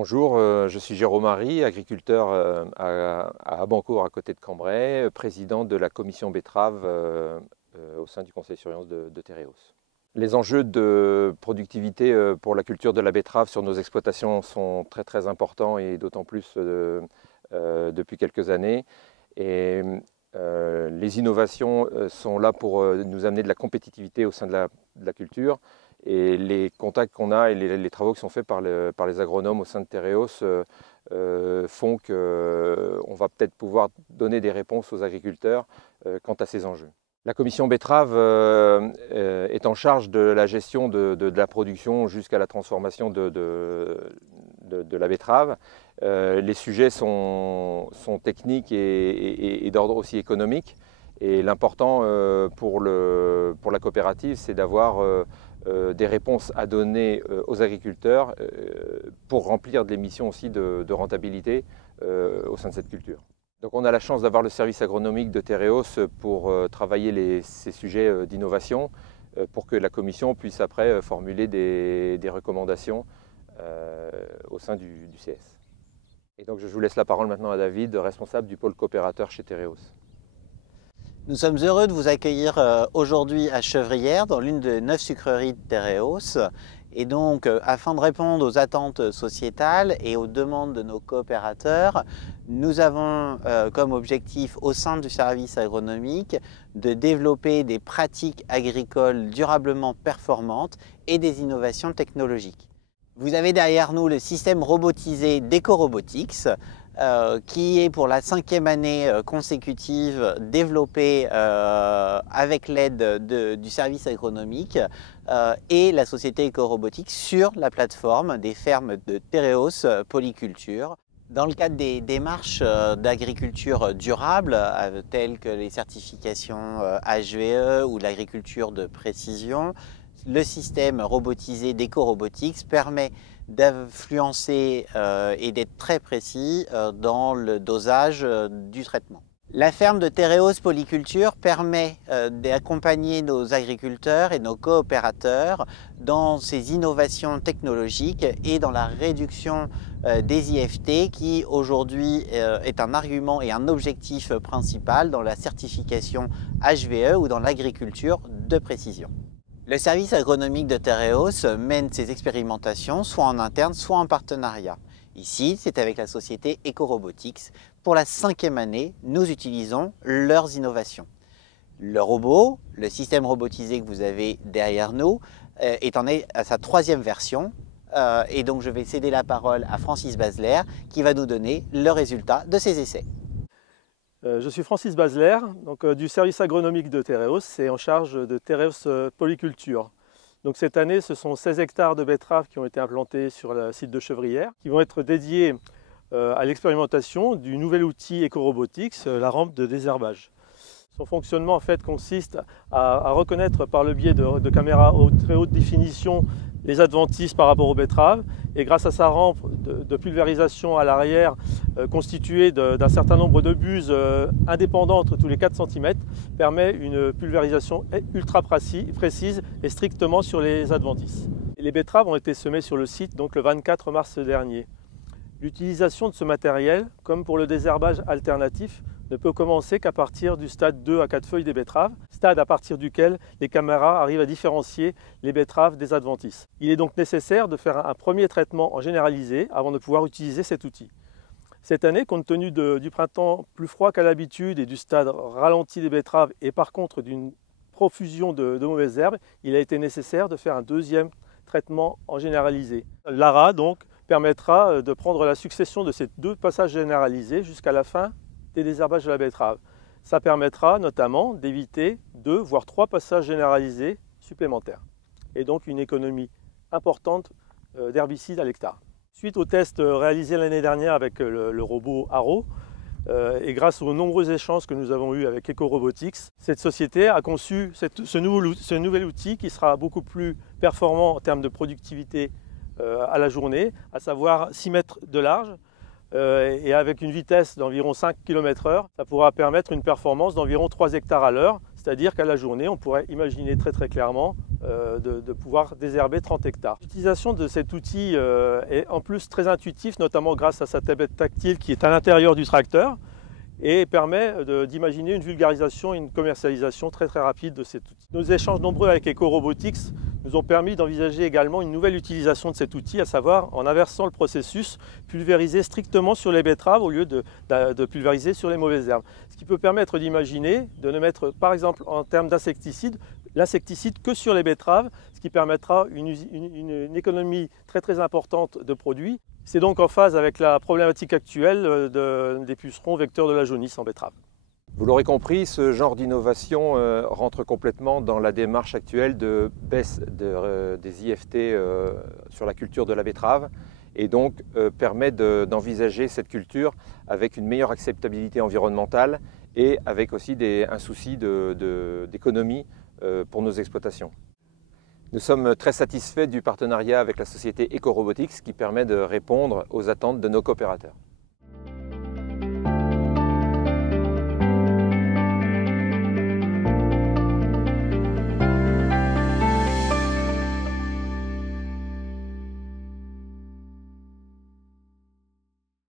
Bonjour, je suis Jérôme Marie, agriculteur à Abancourt, à côté de Cambrai, président de la commission betterave au sein du conseil de surveillance de Tereos. Les enjeux de productivité pour la culture de la betterave sur nos exploitations sont très importants et d'autant plus depuis quelques années. Et les innovations sont là pour nous amener de la compétitivité au sein de la culture. Et les contacts qu'on a et les travaux qui sont faits par les agronomes au sein de Tereos font qu'on va peut-être pouvoir donner des réponses aux agriculteurs quant à ces enjeux. La commission betterave est en charge de la gestion de la production jusqu'à la transformation de la betterave. Les sujets sont techniques et d'ordre aussi économique. Et l'important pour la coopérative, c'est d'avoir des réponses à donner aux agriculteurs pour remplir des missions aussi de rentabilité au sein de cette culture. Donc on a la chance d'avoir le service agronomique de Tereos pour travailler ces sujets d'innovation pour que la commission puisse après formuler des recommandations au sein du CS. Et donc je vous laisse la parole maintenant à David, responsable du pôle coopérateur chez Tereos. Nous sommes heureux de vous accueillir aujourd'hui à Chevrières, dans l'une des 9 sucreries de Tereos. Et donc, afin de répondre aux attentes sociétales et aux demandes de nos coopérateurs, nous avons comme objectif au sein du service agronomique de développer des pratiques agricoles durablement performantes et des innovations technologiques. Vous avez derrière nous le système robotisé d'EcoRobotics, qui est pour la 5e année consécutive développé avec l'aide du service agronomique et la société EcoRobotics sur la plateforme des fermes de Tereos Polyculture. Dans le cadre des démarches d'agriculture durable, telles que les certifications HVE ou l'agriculture de précision, le système robotisé d'EcoRobotics permet d'influencer et d'être très précis dans le dosage du traitement. La ferme de Tereos Polyculture permet d'accompagner nos agriculteurs et nos coopérateurs dans ces innovations technologiques et dans la réduction des IFT qui aujourd'hui est un argument et un objectif principal dans la certification HVE ou dans l'agriculture de précision. Le service agronomique de Tereos mène ses expérimentations soit en interne, soit en partenariat. Ici, c'est avec la société EcoRobotics. Pour la 5e année, nous utilisons leurs innovations. Le robot, le système robotisé que vous avez derrière nous, est à sa 3e version. Et donc, je vais céder la parole à Francis Basler qui va nous donner le résultat de ses essais. Je suis Francis Basler, du service agronomique de Tereos et en charge de Tereos Polyculture. Donc cette année, ce sont 16 hectares de betteraves qui ont été implantés sur le site de Chevrières, qui vont être dédiés à l'expérimentation du nouvel outil EcoRobotics, la rampe de désherbage. Son fonctionnement en fait consiste à reconnaître par le biais de caméras très haute définition les adventices par rapport aux betteraves, et grâce à sa rampe de pulvérisation à l'arrière constituée d'un certain nombre de buses indépendantes tous les 4 cm, permet une pulvérisation ultra précise et strictement sur les adventices. Les betteraves ont été semées sur le site donc le 24 mars dernier. L'utilisation de ce matériel, comme pour le désherbage alternatif, ne peut commencer qu'à partir du stade 2 à 4 feuilles des betteraves, stade à partir duquel les caméras arrivent à différencier les betteraves des adventices. Il est donc nécessaire de faire un premier traitement en généralisé avant de pouvoir utiliser cet outil. Cette année, compte tenu du printemps plus froid qu'à l'habitude et du stade ralenti des betteraves et par contre d'une profusion de mauvaises herbes, il a été nécessaire de faire un 2e traitement en généralisé. L'ARA donc permettra de prendre la succession de ces 2 passages généralisés jusqu'à la fin des désherbages de la betterave. Ça permettra notamment d'éviter 2 voire 3 passages généralisés supplémentaires et donc une économie importante d'herbicides à l'hectare. Suite aux tests réalisés l'année dernière avec le robot Arrow et grâce aux nombreux échanges que nous avons eus avec EcoRobotics, cette société a conçu ce nouvel outil qui sera beaucoup plus performant en termes de productivité à la journée, à savoir 6 mètres de large, et avec une vitesse d'environ 5 km/h, ça pourra permettre une performance d'environ 3 hectares à l'heure, C'est-à-dire qu'à la journée, on pourrait imaginer très clairement de pouvoir désherber 30 hectares. L'utilisation de cet outil est en plus très intuitif, notamment grâce à sa tablette tactile qui est à l'intérieur du tracteur et permet d'imaginer une vulgarisation et une commercialisation très rapide de cet outil. Nos échanges nombreux avec EcoRobotics nous ont permis d'envisager également une nouvelle utilisation de cet outil, à savoir en inversant le processus, pulvériser strictement sur les betteraves au lieu de pulvériser sur les mauvaises herbes. Ce qui peut permettre d'imaginer de ne mettre par exemple en termes d'insecticides, l'insecticide que sur les betteraves, ce qui permettra une économie très importante de produits. C'est donc en phase avec la problématique actuelle des pucerons vecteurs de la jaunisse en betterave. Vous l'aurez compris, ce genre d'innovation rentre complètement dans la démarche actuelle de baisse des IFT sur la culture de la betterave et donc permet d'envisager cette culture avec une meilleure acceptabilité environnementale et avec aussi un souci d'économie pour nos exploitations. Nous sommes très satisfaits du partenariat avec la société EcoRobotics qui permet de répondre aux attentes de nos coopérateurs.